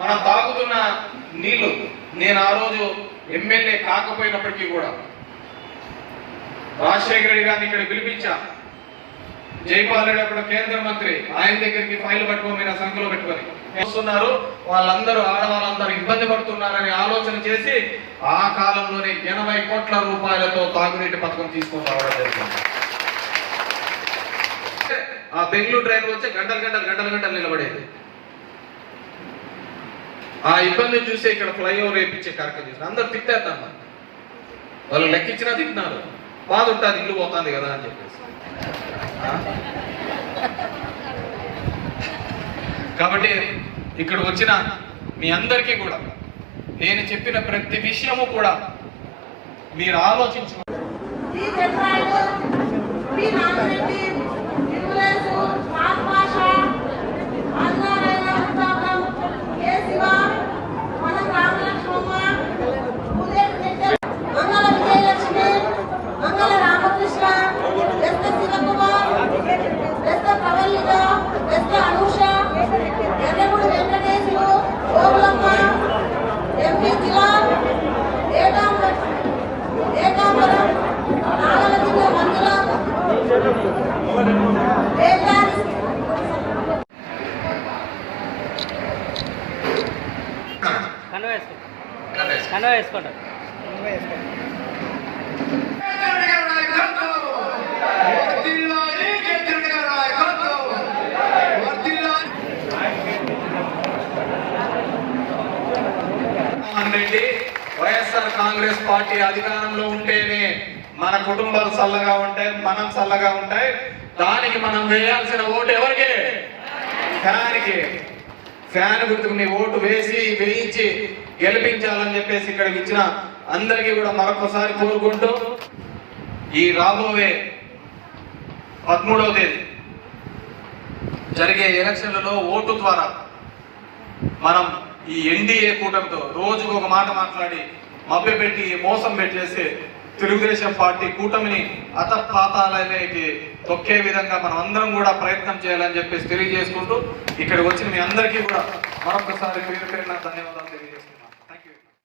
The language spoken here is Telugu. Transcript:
మనం తాగుతున్న నీళ్లు, నేను ఆ రోజు ఎమ్మెల్యే కాకపోయినప్పటికీ కూడా రాజశేఖర రెడ్డి గారిని ఇక్కడ పిలిపించా. జైపాల్ రెడ్డి అప్పుడు కేంద్ర మంత్రి, ఆయన దగ్గరికి ఫైల్ పట్టుకోమని సంఖ్యలో పెట్టుకొని వస్తున్నారు. వాళ్ళందరూ ఆడవాళ్ళందరూ ఇబ్బంది పడుతున్నారని ఆలోచన చేసి ఆ కాలంలోనే 80 కోట్ల రూపాయలతో తాగునీటి పథకం తీసుకొని రావడం జరిగింది. ఆ బెంగళూరు డ్రైవర్ వచ్చి గంటలు నిలబడేది. ఆ ఇబ్బందిని చూసి ఇక్కడ ఫ్లైఓవర్ వేయించే కార్యక్రమం చేసిన అందరు తిట్టేద్దాం. వాళ్ళు లెక్కించినా తిట్టినారు. బాధ ఉంటుంది, ఇల్లు పోతుంది కదా అని చెప్పేసి. కాబట్టి ఇక్కడ వచ్చిన మీ అందరికీ కూడా నేను చెప్పిన ప్రతి విషయము కూడా మీరు ఆలోచించుకో. వైఎస్ఆర్ కాంగ్రెస్ పార్టీ అధికారంలో ఉంటేనే మన కుటుంబాలు చల్లగా ఉంటాయి, మనం చల్లగా ఉంటాయి. దానికి మనం వేయాల్సిన ఓటు ఎవరికి? ఫ్యాన్కి. ఫ్యాన్ గుర్తుకు మీ ఓటు వేయించి గెలిపించాలని చెప్పేసి ఇక్కడికి ఇచ్చిన అందరికీ కూడా మరొకసారి కోరుకుంటూ, ఈ రాబోయే 13వ తేదీ జరిగే ఎలక్షన్లలో ఓటు ద్వారా మనం ఈ ఎన్డీఏ కూటమితో రోజుకు ఒక మాట మాట్లాడి మభ్యపెట్టి మోసం పెట్టేసి తెలుగుదేశం పార్టీ కూటమిని అతపాతాలనేకి తొక్కే విధంగా మనం అందరం కూడా ప్రయత్నం చేయాలని చెప్పేసి తెలియజేసుకుంటూ, ఇక్కడికి వచ్చిన మీ అందరికీ కూడా మరొకసారి పేరు పేరున ధన్యవాదాలు తెలియజేస్తున్నాను.